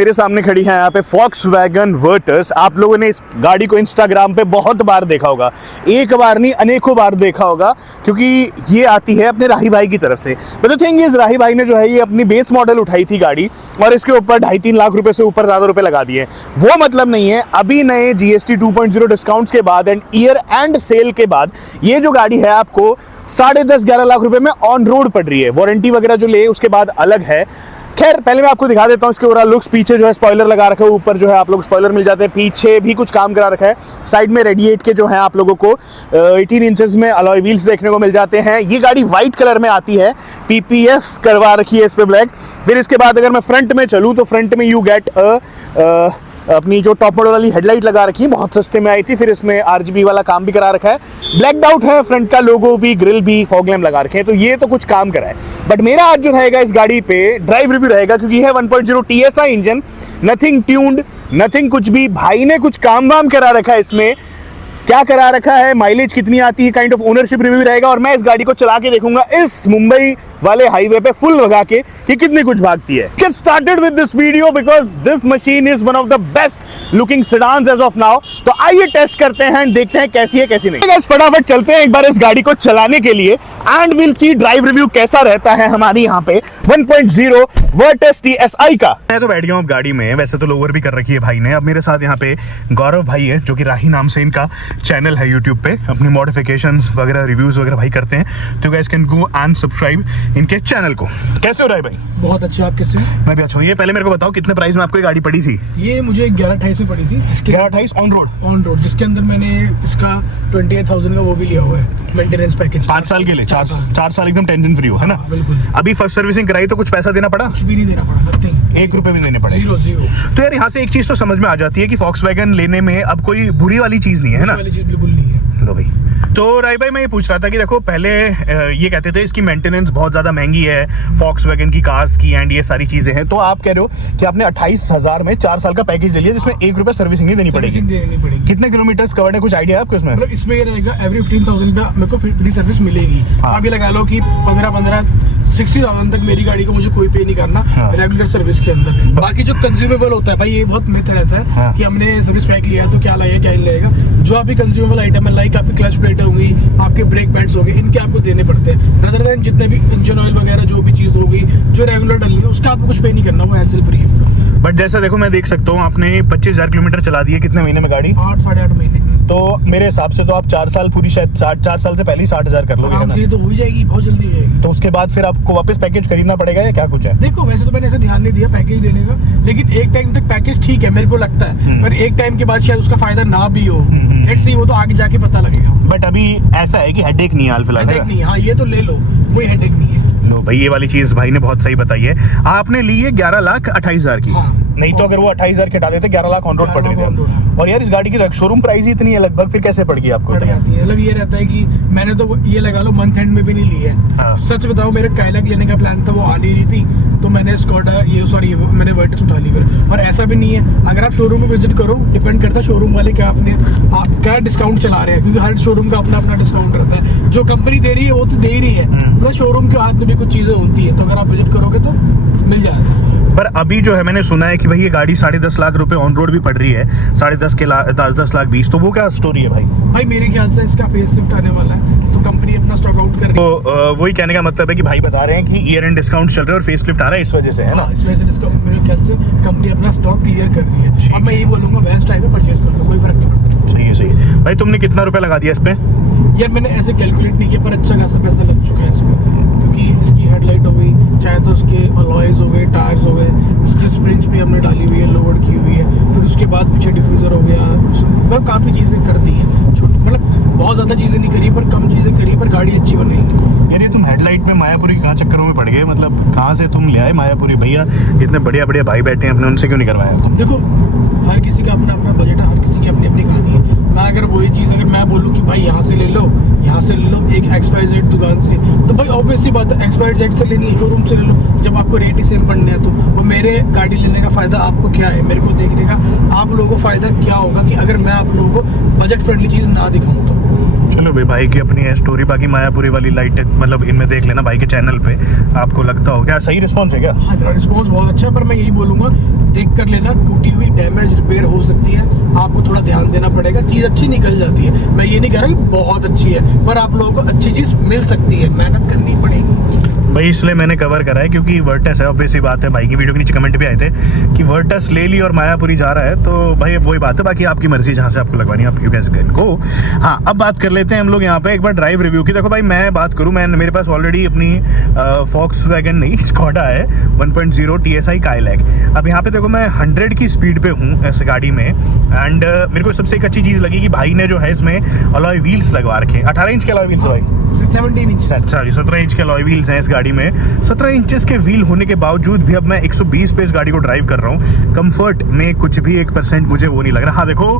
मेरे सामने खड़ी है यहाँ पे Volkswagen Virtus। आप लोगों ने इस गाड़ी को इंस्टाग्राम पे बहुत बार देखा होगा, एक बार नहीं अनेकों बार देखा होगा, क्योंकि ये आती है अपने राही भाई की तरफ से। बट द थिंग इज, राही भाई ने जो है ये अपनी बेस मॉडल उठाई थी गाड़ी और इसके ऊपर 2.5-3 लाख रुपए से ऊपर ज़्यादा रुपए लगा दिए। वो मतलब नहीं है, अभी नए GST 2.0 डिस्काउंट्स के बाद एंड ईयर एंड सेल के बाद ये जो गाड़ी है आपको 10.5-11 लाख रुपए में ऑन रोड पड़ रही है। वारंटी वगैरह जो ले उसके बाद अलग है। खैर पहले मैं आपको दिखा देता हूँ इसके ओवरऑल लुक्स। पीछे जो है स्पॉइलर लगा रखा है, ऊपर जो है आप लोग स्पॉइलर मिल जाते हैं, पीछे भी कुछ काम करा रखा है। साइड में रेडिएट के जो है आप लोगों को 18 इंचेस में अलॉय व्हील्स देखने को मिल जाते हैं। ये गाड़ी व्हाइट कलर में आती है, PPF करवा रखी है इस पे ब्लैक। फिर इसके बाद अगर मैं फ्रंट में चलूँ तो फ्रंट में यू गेट अपनी जो टॉप मॉडल वाली हेडलाइट लगा रखी है, बहुत सस्ते में आई थी। फिर इसमें RGB वाला काम भी करा रखा है, ब्लैक आउट है, फ्रंट का लोगो भी, ग्रिल भी, फॉग लैम्प लगा रखे हैं, तो ये तो कुछ काम करा है। बट मेरा आज जो रहेगा इस गाड़ी पे ड्राइव रिव्यू रहेगा, क्योंकि ये है 1.0 TSI engine, nothing tuned, nothing कुछ भी। भाई ने कुछ काम वाम करा रखा है इसमें, क्या करा रखा है, माइलेज कितनी आती है, काइंड ऑफ ओनरशिप रिव्यू रहेगा। और मैं इस गाड़ी को चला के देखूंगा इस मुंबई वाले हाईवे पे फुल भगा के कि कितनी कुछ भागती है। Get started with this video because this machine is one of the best looking sedans as of now। तो आइए टेस्ट करते हैं एंड देखते हैं कैसी है कैसी नहीं। गाइस फटाफट चलते हैं एक बार इस गाड़ी को चलाने के लिए and will see drive review कैसा रहता है हमारी यहाँ पे 1.0 Virtus TSI का। मैं तो बैठ गया हूँ गाड़ी में, वैसे तो लोअर भी कर रखी है भाई ने। अब मेरे साथ यहाँ पे गौरव भाई है, जो कि राही नाम से इनका चैनल है यूट्यूब पे, अपनी मॉडिफिकेशंस वगैरह रिव्यूज वगैरह भाई करते हैं। तो guys can go and subscribe इनके चैनल को। कैसे हो रहा है भाई? बहुत अच्छे। आप कैसे? मैं भी अच्छा हूँ। ये पहले मेरे को बताओ कितने प्राइस में आपको ये गाड़ी पड़ी थी? ये मुझे 11-28 में पड़ी थी। 11-28 ऑन रोड, जिसके अंदर मैंने इसका 28,000 का वो भी लिया हुआ है, मेंटेनेंस पैकेज 5 साल के लिए। 4 साल एकदम टेंशन फ्री हो, है ना? बिल्कुल। अभी फर्स्ट सर्विसिंग कराई तो कुछ पैसा देना पड़ा? कुछ भी नहीं देना पड़ा, नथिंग, 1 रुपए भी देने पड़े? जीरो। तो यार यहाँ से एक चीज तो समझ में आ जाती है कि Volkswagen लेने में अब कोई बुरी वाली चीज नहीं है ना? वाली चीज बिल्कुल नहीं है। लो भाई, तो राय भाई मैं ये पूछ रहा था कि देखो पहले ये कहते थे इसकी मेंटेनेंस बहुत ज्यादा महंगी है Volkswagen की कार्स की एंड ये सारी चीजें हैं, तो आप कह रहे हो कि आपने 28,000 में 4 साल का पैकेज ले लिया जिसमें 1 रुपए सर्विसिंग नहीं देनी पड़ेगी। कितने किलोमीटर कवर्ड है, कुछ आइडिया है आपको इसमें? मतलब इसमें ये रहेगा एवरी 15,000 का मेरे को फ्री सर्विस मिलेगी। आप ये लगा लो कि 60,000 तक मेरी गाड़ी को मुझे कोई पे नहीं करना रेगुलर सर्विस के अंदर। बाकी जो कंज्यूमेबल होता है भाई, ये बहुत मिथ रहता है कि हमने सर्विस पैक लिया है तो क्या लगेगा क्या नहीं लगेगा। जो आपकी कंज्यूमेबल आइटम है, लाइक आपकी क्लच प्लेट होगी, आपके ब्रेक पैड्स हो गए, इनके आपको देने पड़ते हैं। रदर देन जितने भी इंजन ऑयल वगैरह जो भी चीज होगी जो रेगुलर डलनी है, उसका आपको कुछ पे नहीं करना, वो हैसल फ्री है। बट जैसा देखो मैं देख सकता हूँ आपने 25,000 किलोमीटर चला दी है, कितने महीने में गाड़ी? 8-8.5 महीने। तो मेरे हिसाब से तो आप 4 साल पूरी, शायद 4 साल से पहले ही 60,000 कर लोगे ना? तो हो जाएगी, बहुत जल्दी हो जाएगी। तो उसके बाद फिर आपको वापस पैकेज खरीदना पड़ेगा या क्या कुछ है? देखो वैसे तो मैंने ऐसा ध्यान नहीं दिया पैकेज लेने का, लेकिन एक टाइम तक पैकेज ठीक है मेरे को लगता है, पर एक टाइम के बाद शायद उसका फायदा ना भी हो। लेट्स सी, वो तो आगे जाके पता लगेगा। बट अभी ऐसा है कि हेडेक नहीं है हाल फिलहाल। हेडेक नहीं है, हाँ ये तो ले लो, कोई हेडेक नहीं है। लो भाई, ये वाली चीज भाई ने बहुत सही बताई है। आपने ली है 11,28,000 की। नहीं तो अगर वो 28,000 के हटा देते 11 लाख ऑन रोड पड़ रही थी। और यार इस गाड़ी की शोरूम प्राइस ही इतनी है लगभग, फिर कैसे पड़ गई आपको? मतलब ये रहता है कि मैंने तो ये लगा लो मंथ एंड में भी नहीं ली है। सच बताओ, मेरे काइलैक लेने का प्लान था, वो आ नहीं रही थी, तो मैंने मैंने वर्टस उठा ली फिर। और ऐसा भी नहीं है, अगर आप शोरूम में विजिट करो, डिपेंड करता है शोरूम वाले क्या डिस्काउंट चला रहे हैं, क्योंकि हर शोरूम का अपना अपना डिस्काउंट रहता है। जो कंपनी दे रही है वो तो दे ही रही है, प्लस शोरूम के हाथ में भी कुछ चीजें होती है, तो अगर आप विजिट करोगे तो मिल जाएगा। पर अभी जो है मैंने सुना है कि भाई ये गाड़ी 10.5 लाख रुपए ऑन रोड भी पड़ रही है, 10.5 लाख 20, तो वो क्या स्टोरी है भाई? मेरे ख्याल से इसका फेस शिफ्ट आने वाला है, तो कंपनी अपना स्टॉक आउट कर रही है। तो वही कहने का मतलब है कि भाई बता रहे हैं कि ईयर एंड डिस्काउंट चल रहा है और फेस लिफ्ट आ रहा है, इस वजह से, है ना? इस वजह से डिस्काउंट, मेरे ख्याल से कंपनी अपना स्टॉक क्लियर कर रही है। और मैं यही बोलूंगा बेस्ट टाइम में परचेज कर लो, कोई फर्क नहीं पड़ता। सही है भाई। तुमने कितना रुपया लगा दिया इस पे? यार मैंने ऐसे कैलकुलेट नहीं किया, पर अच्छा खासा पैसा लग चुका है इसमें, क्योंकि इसकी हेडलाइट हो गई, चाहे तो उसके अलॉयज हो गए, टायर्स हो गए, इसकी स्प्रिंग्स भी हमने डाली हुई है, लोड की हुई है, फिर उसके बाद पीछे डिफ्यूज़र हो गया, मतलब काफ़ी चीज़ें कर दी हैं। छोटी मतलब बहुत ज़्यादा चीज़ें नहीं करी, पर कम चीज़ें करी, पर गाड़ी अच्छी बनेगी। यार ये तुम हेडलाइट में मायापुरी कहाँ चक्करों में पड़ गए? मतलब कहाँ से तुम ले आए मायापुरी? भैया इतने बढ़िया बढ़िया भाई बैठे हैं अपने, उनसे क्यों नहीं करवाया तुम? देखो हर किसी का अपना अपना बजट है, हर किसी की अपनी अपनी कहानी है। मैं अगर वही चीज़ अगर मैं बोलूँ कि भाई यहाँ से ले लो, यहाँ से ले लो एक XYZ दुकान से, तो भाई ऑब्वियसली बात है XYZ से लेनी है, शोरूम से ले लो, जब आपको रेट ही सेम पड़ने हैं तो। और मेरे गाड़ी लेने का फ़ायदा आपको क्या है, मेरे को देखने का आप लोगों को फ़ायदा क्या होगा कि अगर मैं आप लोगों को बजट फ्रेंडली चीज़ ना दिखाऊँ तो। चलो भाई, भाई की अपनी है स्टोरी। बाकी मायापुरी वाली लाइट मतलब इनमें देख लेना भाई के चैनल पे, आपको लगता हो क्या सही रिस्पॉन्स है क्या? हाँ रिस्पॉन्स बहुत अच्छा है, पर मैं यही बोलूँगा देख कर लेना, टूटी हुई डैमेज रिपेयर हो सकती है, आपको थोड़ा ध्यान देना पड़ेगा। चीज़ अच्छी निकल जाती है, मैं ये नहीं कह रहा कि बहुत अच्छी है, पर आप लोगों को अच्छी चीज़ मिल सकती है, मेहनत करनी पड़ेगी भाई। इसलिए मैंने कवर करा है क्योंकि वर्टस है, ऑब्वियस सी बात है। भाई की वीडियो के नीचे कमेंट भी आए थे कि वर्टस ले ली और मायापुरी जा रहा है, तो भाई वही बात है, बाकी आपकी मर्जी जहाँ से आपको लगवानी है, आप यू कैन गो। हाँ, अब बात कर लेते हैं हम लोग यहाँ पे एक बार ड्राइव रिव्यू की। देखो भाई, मैं बात करूँ, मेरे पास ऑलरेडी अपनी फॉक्सवैगन नहीं, स्कोडा है 1.0 TSI काइलैक। अब यहाँ पे देखो, मैं 100 की स्पीड पे हूँ इस गाड़ी में, एंड मेरे को सबसे एक अच्छी चीज़ लगी कि भाई ने जो है इसमें अलॉय व्हील्स लगवा रखे हैं। 18 इंच के अलॉय व्हील्स भाई, 17 इंच, सॉरी 17 इंच के अलॉय व्हील्स हैं इस गाड़ी में। 17 इंचेस के व्हील होने के बावजूद भी अब मैं 120 पे इस गाड़ी को ड्राइव कर रहा हूँ। कंफर्ट में कुछ भी 1% मुझे वो नहीं लग रहा। हाँ देखो,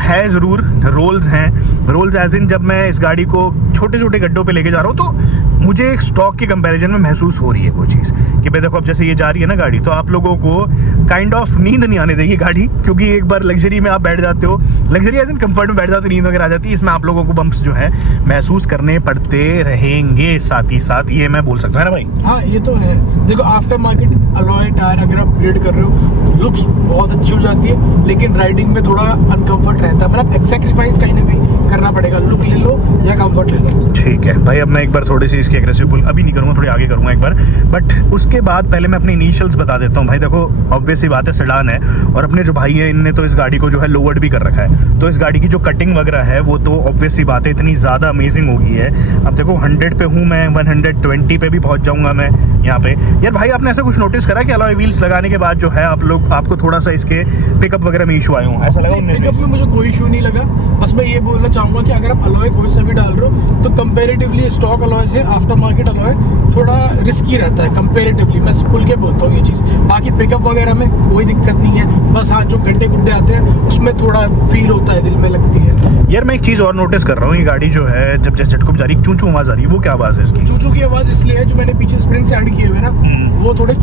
है ज़रूर रोल्स हैं, रोल्स एज इन जब मैं इस गाड़ी को छोटे छोटे गड्ढों पे लेके जा रहा हूँ तो मुझे एक स्टॉक के कंपैरिजन में महसूस हो रही है वो चीज़ कि भाई देखो, अब जैसे ये जा रही है ना गाड़ी, तो आप लोगों को काइंड ऑफ नींद नहीं आने देगी गाड़ी, क्योंकि एक बार लग्जरी में आप बैठ जाते हो, लग्जरी एज इन कंफर्ट में बैठ जाते हो, नींद वगैरह आ जाती है। इसमें आप लोगों को बम्प्स जो है महसूस करने पड़ते रहेंगे साथ ही साथ, ये मैं बोल सकता हूँ ना भाई। हाँ ये तो है। देखो, आफ्टर मार्केट अलॉय टायर अगर आप अपग्रेड कर रहे हो, लुक्स बहुत अच्छी हो जाती है, लेकिन राइडिंग में थोड़ा अनकंफर्ट रहता है, मतलब एक सैक्रिफाइस कहीं ना कहीं करना पड़ेगा, लुक ले लो या कंफर्ट ले लो। ठीक है भाई, अब मैं एक बार थोड़ी सी इसकी एग्रेसिव पुल अभी नहीं करूँगा, थोड़ी आगे करूँगा एक बार, बट उसके बाद पहले मैं अपने इनिशियल्स बता देता हूँ। भाई देखो, ऑब्वियस सी बात है, सेडान है, और अपने जो भाई है इनने तो इस गाड़ी को जो है लोवर्ड भी कर रखा है, तो इस गाड़ी की जो कटिंग वगैरह है वो तो ऑब्वियस सी बात है इतनी ज़्यादा अमेजिंग हो गई है। अब देखो 100 पे हूँ मैं, 120 पे भी पहुँच जाऊँगा मैं यहाँ पे। यार भाई, आपने ऐसा कुछ नोटिस करा कि अलॉय व्हील्स लगाने के बाद जो है आपको थोड़ा सा इसके पिकअप वगैरह में इशू आए हों, ऐसा लगा? पिकअप में मुझे कोई इशू नहीं लगा। बस मैं ये बोलना चाहूँगा कि अगर आप अलॉय कोई सा भी डाल रहे हो तो कंपेरेटिवली स्टॉक अलॉय से आफ्टर मार्केट अलॉय थोड़ा रिस्की रहता है कंपेरेटिवली, मैं खुल के बोलता हूँ ये चीज़। बाकी पिकअप वगैरह में कोई दिक्कत नहीं है, बस हाँ जो गड्ढे गुड्ढे आते हैं उसमें थोड़ा फील होता है, दिल में लगती है। यार मैं एक चीज़ और नोटिस कर रहा हूँ, ये गाड़ी जो है जब जैसे झटको जा रही, चूं चूं आवाज़ आ रही है, वो क्या आवाज़ है इसकी? चूं चूं की आवाज़ इसलिए है, जो मैंने पीछे स्प्रिंग्स ऐड किए हुए ना, वो थोड़े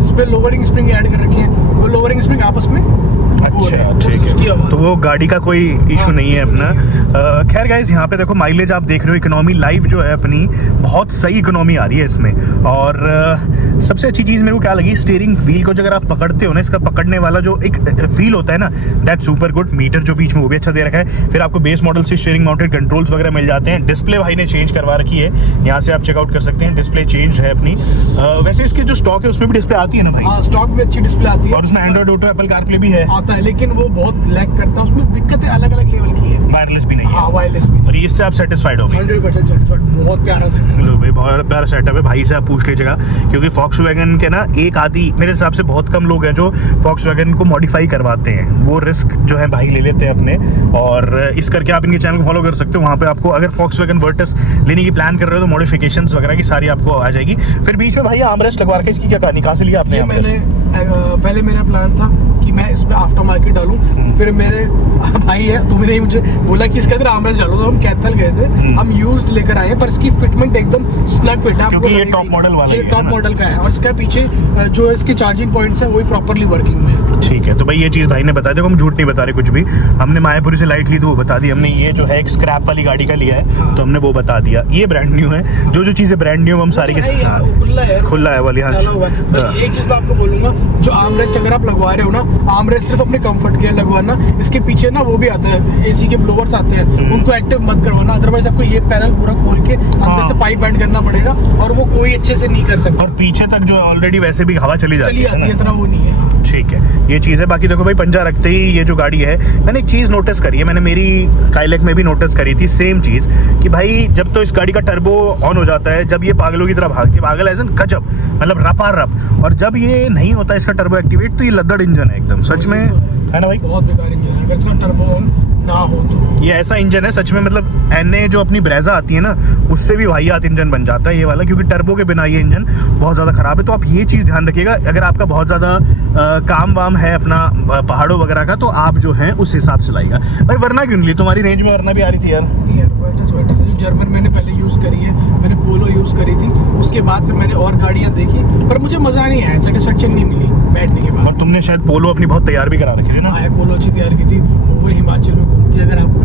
इस पे लोअरिंग स्प्रिंग ऐड कर रखे हैं, वो लोअरिंग स्प्रिंग आपस में। अच्छा ठीक है, तो वो गाड़ी का कोई इशू नहीं है अपना। खैर गाइस, यहाँ पे देखो माइलेज आप देख रहे हो, इकोनॉमी लाइफ जो है अपनी बहुत सही इकोनॉमी आ रही है इसमें। और सबसे अच्छी चीज़ मेरे को क्या लगी, स्टीयरिंग व्हील को जो अगर आप पकड़ते हो ना, इसका पकड़ने वाला जो एक फील होता है ना, दैट सुपर गुड। मीटर जो बीच में वो भी अच्छा दे रखा है। फिर आपको बेस मॉडल से स्टीयरिंग माउंटेड कंट्रोल्स वगैरह मिल जाते हैं। डिस्प्ले भाई ने चेंज करवा रखी है, यहाँ से आप चेकआउट कर सकते हैं, डिस्प्ले चेंज है अपनी। वैसे इसके जो स्टॉक है उसमें भी डिस्प्ले आती है ना भाई? हाँ, स्टॉक में अच्छी डिस्प्ले आती है, और उसमें एंड्रॉइड ऑटो, एप्पल कारप्ले भी है, आता है, लेकिन वो बहुत लैग करता है, उसमें दिक्कतें अलग अलग लेवल की है। वायरलेस भी नहीं है। हाँ, वायरलेस भी। और इससे आप सेटिस्फाइड हो गए? 100% सेटिस्फाइड, बहुत प्यारा सेटअप है। लो भाई, बहुत प्यारा सेटअप है। भाई से आप पूछ लीजिएगा, क्योंकि फॉक्सवैगन के ना एक आधी मेरे हिसाब से बहुत कम लोग हैं जो फॉक्सवैगन को मॉडिफाई करवाते हैं, वो रिस्क जो है भाई ले लेते हैं अपने। और इस करके आप इनके चैनल को फॉलो कर सकते हो, वहाँ पे आपको अगर फॉक्सवैगन वर्टस लेने की प्लान कर रहे हो तो मॉडिफिकेशंस वगैरह की सारी आपको आ जाएगी। फिर बीच में भाई आर्मरेस्ट लगवा के, इसकी क्या कहानी, कहाँ से लिया आपने? ये मैंने पहले मेरा प्लान था कि मैं इस पे आफ्टर मार्केट डालूं, फिर मेरे भाई है तो मैंने मुझे बोला कि इसके अंदर आमरेस्ट डालो, तो हम कैथल गए थे, हम यूज्ड लेकर आए हैं, पर इसकी फिटमेंट एकदम स्नग फिट है, क्योंकि ये टॉप मॉडल वाला ये टॉप मॉडल का है, और इसका पीछे जो इसके चार्जिंग पॉइंट्स है वही प्रॉपर्ली वर्किंग में है। ठीक है, तो भाई ये चीज़ भाई ने बता दी, हम झूठ नहीं बता रहे कुछ भी। हमने मायापुरी से लाइट ली तो वो बता दी हमने, ये जो है एक स्क्रैप वाली गाड़ी का लिया है तो हमने वो बता दिया। ये ब्रांड न्यू है, जो चीज़ें ब्रांड न्यू हम सारी खुला है वाली। हाँ, एक चीज मैं आपको बोलूंगा, जो आर्मरेस्ट अगर आप लगवा रहे हो ना, आर्मरेस्ट सिर्फ अपने कंफर्ट के लिए लगवाना, इसके पीछे ना वो भी आता है, एसी के ब्लोवर्स आते हैं, उनको एक्टिव मत करवाना, अदरवाइज आपको ये पैनल पूरा खोल के अंदर से पाइप बैंड करना पड़ेगा, और वो कोई अच्छे से नहीं कर सकता। और पीछे तक जो ऑलरेडी वैसे भी हवा चली जाती है, इतना वो नहीं है। ठीक है, ये चीज़ है। बाकी देखो भाई, पंजा रखते ही ये जो गाड़ी है, मैंने एक चीज़ नोटिस करी है, मैंने मेरी काइलैक में भी नोटिस करी थी सेम चीज़, कि भाई जब तो इस गाड़ी का टर्बो ऑन हो जाता है, जब ये पागलों की तरह भागती है, पागल एज इन गजब, मतलब रपा रप, और जब ये नहीं होता इसका टर्बो एक्टिवेट, तो ये लद्दड़ इंजन है एकदम, सच में है ना भाई? बहुत बेकार इंजन है अगर इसका टर्बो ऑन ना हो तो। ये ऐसा इंजन है सच में, मतलब एनए जो अपनी ब्रेजा आती है ना, उससे भी वाहियात इंजन बन जाता है ये वाला, क्योंकि टर्बो के बिना ये इंजन बहुत ज़्यादा ख़राब है। तो आप ये चीज़ ध्यान रखिएगा, अगर आपका बहुत ज़्यादा काम वाम है अपना पहाड़ों वगैरह का, तो आप जो है उस हिसाब से लाइएगा भाई। वरना क्यों नहीं ली? तुम्हारी रेंज में वरना भी आ रही थी यार। जो जर्मन मैंने पहले यूज़ करी है, मैंने पोलो यूज़ करी थी, उसके बाद फिर मैंने और गाड़ियाँ देखी, पर मुझे मज़ा नहीं आया, सेटिस्फेक्शन नहीं मिली बैठने के बाद। और तुमने शायद पोलो अपनी बहुत तैयार भी करा रखी थी ना? हाँ, पोलो अच्छी तैयार की थी, वो हिमाचल में घूमती है, अगर आपको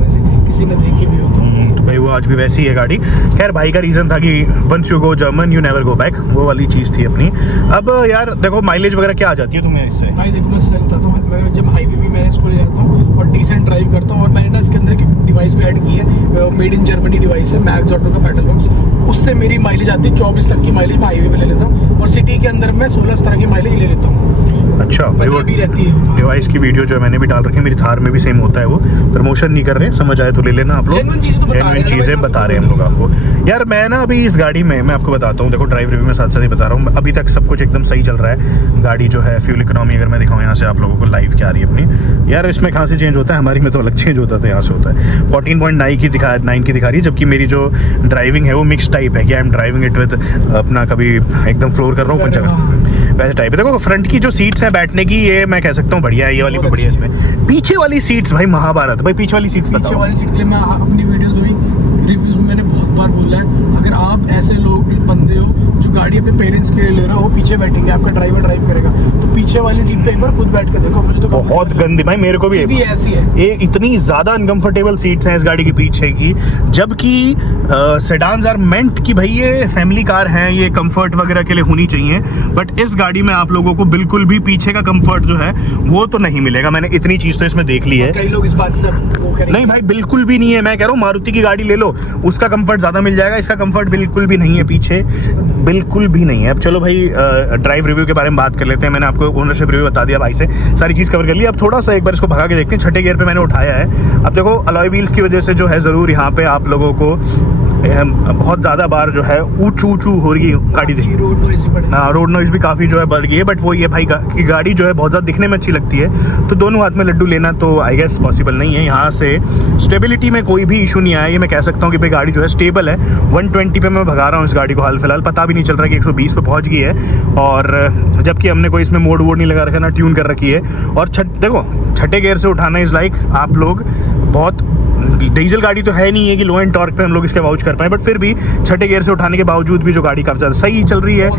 किसी ने देखी भी हो तो भाई वो आज भी वैसी है गाड़ी। खैर भाई का रीज़न था कि once you go German you never go back, वो वाली चीज़ थी अपनी। अब यार देखो माइलेज वगैरह क्या आ जाती है तुम्हें इससे? भाई देखो मैं सही बताता हूँ, मैं जब हाईवे पे मैं इसको ले जाता हूँ और डिसेंट ड्राइव करता हूँ, और मैंने ना इसके अंदर एक डिवाइस भी ऐड की है, मेड इन जर्मनी डिवाइस है, मैक्स ऑटो का पेडल बॉक्स, उससे मेरी माइलेज आती है 24 तक की माइलेज मैं हाईवे पे ले लेता हूँ, और सिटी के अंदर मैं 16-17 की माइलेज ले लेता हूँ। अच्छा भाई वो भी रहती है डिवाइस की वीडियो जो है मैंने भी डाल रखी है, मेरी थार में भी सेम होता है। वो प्रमोशन नहीं कर रहे, समझ आए तो ले लेना आप लोग। Genuine चीज़ें तो बता रहे हैं, चीज़ें बता रहे हैं हम लोग आपको। यार मैं ना अभी इस गाड़ी में मैं आपको बताता हूँ, देखो ड्राइव रिव्यू में साथ साथ ही बता रहा हूँ, अभी तक सब कुछ एकदम सही चल रहा है। गाड़ी जो है फ्यूल इकोनॉमी अगर मैं दिखाऊँ यहाँ से आप लोगों को लाइव क्या आ रही है अपनी, यार इसमें कहाँ से चेंज होता है, हमारी में तो अलग चेंज होता था, यहाँ से होता है 14.9 की दिखा 9 की दिखा रही है, जबकि मेरी जो ड्राइविंग है वो मिक्स टाइप है कि I am driving it with अपना कभी एकदम फ्लोर कर रहा हूँ पंचर वैसे टाइप है। देखो फ्रंट की जो सीट्स हैं बैठने की, ये मैं कह सकता हूँ बढ़िया है, ये वाली भी बढ़िया है इसमें। पीछे वाली सीट्स भाई महाभारत, भाई पीछे वाली सीट्स पीछे वाली सीट के लिए मैं अपनी वीडियोस में भी रिव्यूज में मैंने बहुत बार बोला है, अगर आप ऐसे लोग बंदे हो जो गाड़ी अपने पेरेंट्स के लिए ले रहे हो, पीछे बैठेंगे, आपका ड्राइवर ड्राइव करेगा, तो पीछे वाली सीट पे एक बार खुद बैठ के देखो, मुझे तो बहुत गंदी भाई, मेरे को भी सीधी ऐसी है, ये इतनी ज्यादा अनकंफर्टेबल सीट्स हैं इस गाड़ी के पीछे की, जबकि सेडान्स आर मेंट कि भाई ये फैमिली कार हैं, ये कंफर्ट वगैरह के लिए होनी चाहिए, बट इस गाड़ी में आप लोगों को बिल्कुल भी पीछे का कंफर्ट जो है वो तो नहीं मिलेगा। मैंने इतनी चीज तो इसमें देख ली है। कई लोग इस बात से वो करेंगे, नहीं भाई बिल्कुल भी नहीं है, मैं कह रहा हूँ मारुति की गाड़ी ले लो, उसका कंफर्ट ज्यादा मिल जाएगा, इसका कंफर्ट बिल्कुल भी नहीं है, पीछे बिल्कुल भी नहीं है। अब चलो भाई ड्राइव रिव्यू के बारे में बात कर लेते हैं। मैंने आपको ओनरशिप रिव्यू बता दिया भाई से, सारी चीज़ कवर कर ली। अब थोड़ा सा एक बार इसको भगा के देखते हैं। छठे गियर पे मैंने उठाया है। अब देखो अलॉय व्हील्स की वजह से जो है ज़रूर यहाँ पे आप लोगों को बहुत ज़्यादा बार जो है ऊँचू हो रही है गाड़ी, देखिए रोड नॉइज भी बढ़ हाँ रोड नॉइज भी काफ़ी जो है बढ़ गई है, बट वो ये भाई की गाड़ी जो है बहुत ज़्यादा दिखने में अच्छी लगती है, तो दोनों हाथ में लड्डू लेना तो आई गेस पॉसिबल नहीं है। यहाँ से स्टेबिलिटी में कोई भी इशू नहीं आया, ये मैं कह सकता हूँ कि भाई गाड़ी जो है स्टेबल है। 120 पे मैं भगा रहा हूँ इस गाड़ी को हाल फिलहाल, पता भी नहीं चल रहा कि 120 पे पहुँच गई है, और जबकि हमने कोई इसमें मोड वोड नहीं लगा रखा, ना ट्यून कर रखी है। और देखो छठे गियर से उठाना इज़ लाइक आप लोग बहुत डीजल गाड़ी तो है नहीं है कि लो एंड टॉर्क पे हम लोग इसके वाउच कर पाए, बट फिर भी छठे गियर से उठाने के बावजूद भी जो गाड़ी काफ़ी ज़्यादा सही चल रही है।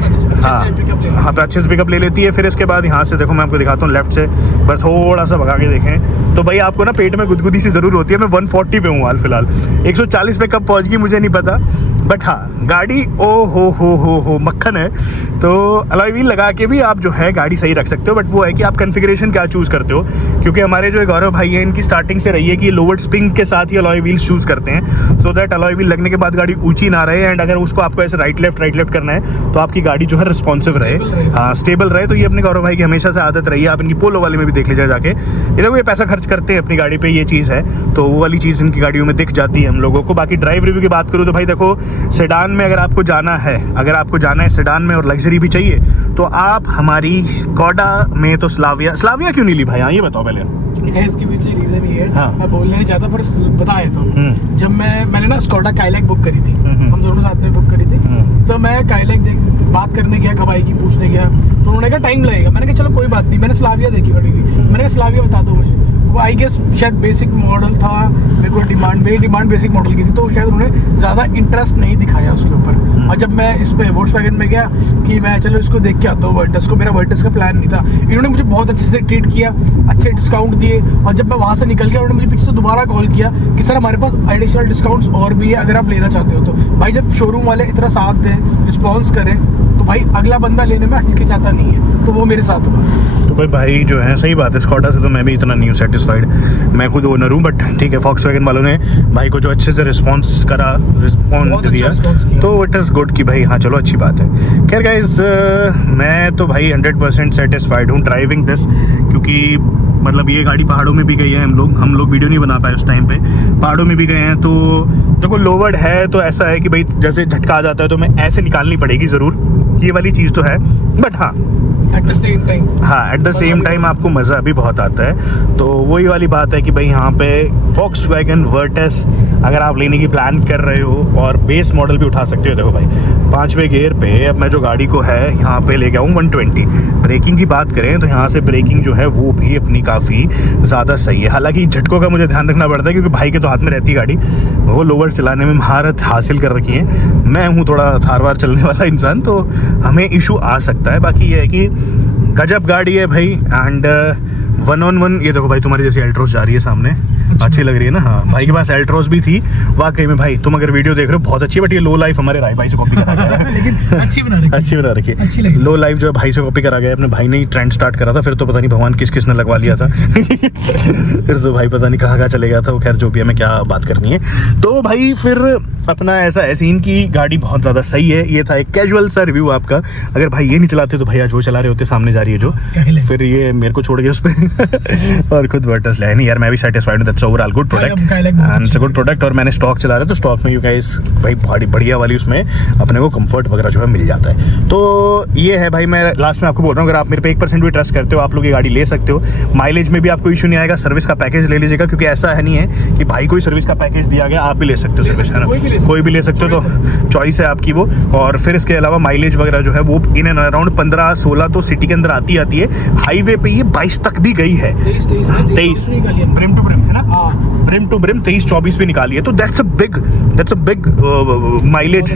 हाँ तो अच्छे से पिकअप ले लेती है। फिर इसके बाद यहाँ से देखो मैं आपको दिखाता हूँ लेफ्ट से, पर थोड़ा सा भगा के देखें तो भाई आपको ना पेट में गुदगुदी सी ज़रूर होती है। मैं 140 पे हूँ हाल फिलहाल, 140 पे कब पहुँच गई मुझे नहीं पता, बट हाँ गाड़ी ओ हो मक्खन है। तो अलॉय व्हील लगा के भी आप जो है गाड़ी सही रख सकते हो, बट वो है कि आप कन्फिगरेशन क्या चूज़ करते हो, क्योंकि हमारे जो गौरव भाई हैं इनकी स्टार्टिंग से रही है कि लोवर्ड स्प्रिंग के साथ ही अलॉय व्हील्स चूज़ करते हैं, सो दैट अलॉय व्हील लगने के बाद गाड़ी ऊंची ना रहे, एंड अगर उसको आपको ऐसे राइट लेफ्ट करना है तो आपकी गाड़ी जो है रिस्पॉन्सिव रहे, हाँ स्टेबल रहे। तो ये अपने गौरव भाई की हमेशा से आदत रही है। आप इनकी पोलो वाले में भी देख लीजिए जाके, इधर ये पैसा खर्च करते हैं अपनी गाड़ी पे, ये चीज़ है, तो वो वाली चीज़ इनकी गाड़ियों में दिख जाती है हम लोगों को। बाकी ड्राइव रिव्यू की बात करूँ तो भाई देखो सेडान में अगर आपको जाना है सेडान में और लग्जरी भी चाहिए तो आप हमारी स्कोडा में तो स्लाविया क्यों नहीं ली भाई? हाँ ये बताओ पहले। इसके पीछे रीजन ये है, हाँ। मैं बोलना नहीं चाहता पर बताए तो जब मैंने ना स्कोडा काइलैक बुक करी थी, हम दोनों साथ में बुक करी थी, तो मैं काइलैक बात करने गया, कब आएगी पूछने गया, तो उन्होंने कहा टाइम लगेगा। मैंने कहा चलो कोई बात नहीं, मैंने स्लाविया देखी खड़ी हुई, मैंने कहा स्लाविया बता दो मुझे। वो आई गेस शायद बेसिक मॉडल था, मेरे को मेरी डिमांड बेसिक मॉडल की थी, तो शायद उन्होंने ज़्यादा इंटरेस्ट नहीं दिखाया उसके ऊपर। और जब मैं इस पे वोक्सवैगन में गया कि मैं चलो इसको देख के आता हूँ वर्टस को, मेरा वर्टस का प्लान नहीं था, इन्होंने मुझे बहुत अच्छे से ट्रीट किया, अच्छे डिस्काउंट दिए, और जब मैं वहाँ से निकल गया उन्होंने मुझे पीछे से दोबारा कॉल किया कि सर हमारे पास एडिशनल डिस्काउंट्स और भी है अगर आप लेना चाहते हो तो। भाई जब शोरूम वाले इतना साथ दें, रिस्पॉन्स करें, तो भाई अगला बंदा लेने में हिचकिचाता नहीं है, तो वो मेरे साथ हुआ। तो भाई जो है सही बात है, स्कॉडा से तो मैं भी इतना नहीं हूँ सेटिस्फाइड, मैं खुद ओनर हूँ, बट ठीक है वोक्सवैगन वालों ने भाई को जो अच्छे से रिस्पॉन्स दिया तो इट इज़ गुड कि भाई हाँ चलो अच्छी बात है। खैर गाइस मैं तो भाई 100% सेटिस्फाइड हूँ ड्राइविंग दिस, क्योंकि मतलब ये गाड़ी पहाड़ों में भी गई है, हम लोग वीडियो नहीं बना पाए उस टाइम पे, पहाड़ों में भी गए हैं, तो देखो लोवर्ड है तो ऐसा है कि भाई जैसे झटका आ जाता है तो मैं ऐसे निकालनी पड़ेगी ज़रूर, ये वाली चीज़ तो है, बट हाँ एट द सेम टाइम आपको मज़ा भी बहुत आता है। तो वही वाली बात है कि भाई यहाँ पे वोक्सवैगन वर्टस अगर आप लेने की प्लान कर रहे हो, और बेस मॉडल भी उठा सकते हो। देखो भाई 5वें गियर पे अब मैं जो गाड़ी को है यहाँ पे ले गया हूँ 120। ब्रेकिंग की बात करें तो यहाँ से ब्रेकिंग जो है वो भी अपनी काफ़ी ज़्यादा सही है, हालांकि झटकों का मुझे ध्यान रखना पड़ता है क्योंकि भाई के तो हाथ में रहती है गाड़ी, वो लोअर चलाने में महारत हासिल कर रखी है, मैं हूँ थोड़ा थारवार चलने वाला इंसान, तो हमें इशू आ सकता है। बाकी ये है कि गजब गाड़ी है भाई, एंड 1-on-1 ये देखो भाई तुम्हारी जैसी अल्ट्रोस जा रही है सामने, अच्छी लग रही है ना। हाँ भाई के पास एल्ट्रोस भी थी। वाकई में भाई तुम अगर वीडियो देख रहे हो बहुत अच्छी है, बट ये लो लाइफ हमारे राय भाई से कॉपी करा गया है। लेकिन अच्छी बना रखी है। अच्छी बना रखी अच्छी है। लगी। लो लाइफ जो है भाई से कॉपी करा गया है। अपने भाई ने ही ट्रेंड स्टार्ट करा था, फिर तो पता नहीं भगवान किस किसने लगवा लिया था। फिर तो भाई पता नहीं कहाँ चले गया था वो। खैर जो भी, हमें क्या बात करनी है। तो भाई फिर अपना ऐसा है सीन की गाड़ी बहुत ज़्यादा सही है। ये था एक कैजुअल सा रिव्यू आपका। अगर भाई ये नहीं चलाते तो भाई आज वो चला रहे होते, सामने जा रही है जो, फिर ये मेरे को छोड़ गया उस पर। और खुद वर्टस ले नहीं यार, मैं भी सेटिस्फाइड हूं। That's overall good product and it's a good product. और मैंने स्टॉक चला रहा है तो स्टॉक में यू गाइस भाई बड़ी बढ़िया वाली उसमें अपने को कंफर्ट वगैरह जो है मिल जाता है। तो ये है भाई, मैं लास्ट में आपको बोल रहा हूँ, अगर आप मेरे पे 1% भी ट्रस्ट करते हो आप लोग ये गाड़ी ले सकते हो। माइलेज में भी आपको इशू नहीं आएगा। सर्विस का पैकेज ले लीजिएगा, क्योंकि ऐसा है नहीं है कि भाई कोई सर्विस का पैकेज दिया गया आप भी ले सकते हो सर्विस, है ना, कोई भी ले सकते हो। तो चॉइस है आपकी वो। और फिर इसके अलावा माइलेज वगैरह जो है वो इन एंड अराउंड 15-16 तो सिटी के अंदर आती है। हाईवे पे ये 22 तक भी गई है। 23 ब्रिम टू ब्रिम है ना, ब्रिम टू ब्रिम 23-24 भी निकाली है। तो दैट्स अ बिग माइलेज।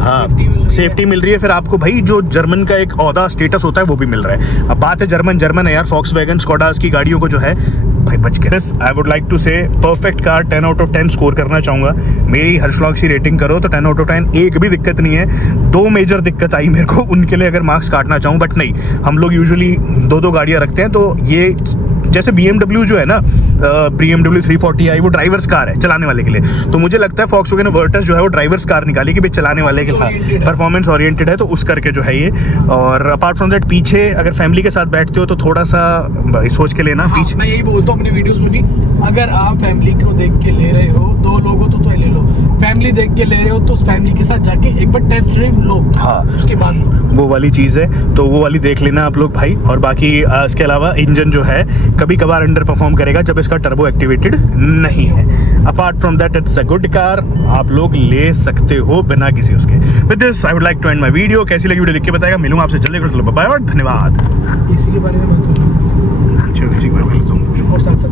हाँ सेफ्टी मिल रही है। फिर आपको भाई जो जर्मन का एक औदा स्टेटस होता है वो भी मिल रहा है। अब बात है जर्मन है यार, फॉक्सवैगन स्कोडास की गाड़ियों को जो है भाई बच के। आई वुड लाइक टू से perfect car 10 out of 10 score करना चाहूंगा। मेरी हर्ष व्लॉग्स की रेटिंग करो तो 10 आउट ऑफ 10, एक भी दिक्कत नहीं है। 2 मेजर दिक्कत आई मेरे को, उनके लिए अगर मार्क्स काटना चाहूँ, बट नहीं, हम लोग यूजुअली 2 गाड़ियां रखते हैं। तो ये जैसे BMW जो है ना, BMW 340i वो ड्राइवर्स कार है चलाने वाले के लिए। तो मुझे लगता है फॉक्सवैगन वर्टस जो है वो ड्राइवर्स कार निकाली कि भाई चलाने वाले के लिए परफॉर्मेंस ओरिएंटेड है, तो उस करके जो है ये। और अपार्ट फ्रॉम दैट पीछे अगर फैमिली के साथ बैठते हो तो थोड़ा सा सोच के लेना पीछे। मैं यही बोलता हूँ अपने वीडियोस में भी, अगर आप फैमिली को देख के ले रहे हो, 2 लोग हो तो ले लो। फैमिली देख के ले रहे हो तो फैमिली के साथ जाके एक बार टेस्ट ड्राइव लो। हाँ उसके बाद वो वाली चीज़ है, तो वो वाली देख लेना आप लोग भाई। और बाकी इसके अलावा इंजन जो है कभी कभार अंडर परफॉर्म करेगा जब इसका टर्बो एक्टिवेटेड नहीं है। Apart from that it's a good car, आप लोग ले सकते हो बिना किसी उसके। With this I would like to end my video. कैसी लगी वीडियो लिख के बताएगा। मिलूंगा आपसे जल्दी। बाय और धन्यवाद। इसी के बारे में बात और साथ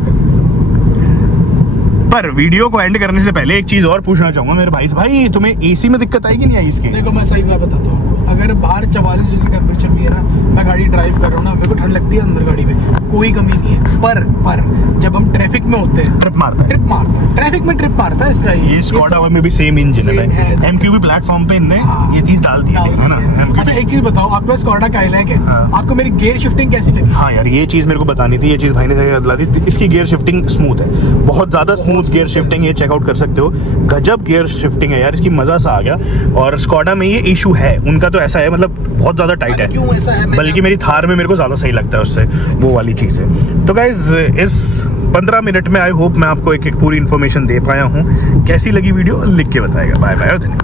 पर वीडियो को एंड करने से पहले एक चीज और पूछना चाहूंगा मेरे भाई से। भाई तुम्हें एसी में दिक्कत आई कि नहीं आई इसके? देखो मैं सही बात बताता हूँ, अगर बाहर 44 डिग्री टेम्परेचर भी है ना, मैं गाड़ी ड्राइव कर रहा हूँ ना, मेरे को ठंड लगती है अंदर गाड़ी में, कोई कमी नहीं है। पर जब हम ट्रैफिक में होते हैं ट्रिप मारता है ट्रैफिक में ट्रिप मारता है इसका। ये स्कोडा में भी सेम इंजन है। MQB प्लेटफॉर्म पे इनने ये चीज डाल दी है ना। अच्छा एक चीज बताओ, आपके पास स्कोडा काइलैक है, आपको मेरी गियर शिफ्टिंग कैसी लगी? हाँ यार ये चीज मेरे को बतानी थी, ये चीज भाई ने बता दी। इसकी गियर शिफ्टिंग स्मूथ है, बहुत ज्यादा स्मूथ गियर शिफ्टिंग, ये चेकआउट कर सकते हो। गजब गियर शिफ्टिंग है यार इसकी, मजा सा आ गया। और स्कोडा में ये इशू है उनका, तो ऐसा है मतलब बहुत ज्यादा टाइट है। क्यों ऐसा है? बल्कि मेरी थार में मेरे को ज्यादा सही लगता है उससे, वो वाली चीज है। तो गाइज इस 15 मिनट में आई होप मैं आपको एक पूरी इन्फॉर्मेशन दे पाया हूँ। कैसी लगी वीडियो लिख के बताएगा। बाय बाय और धन्यवाद।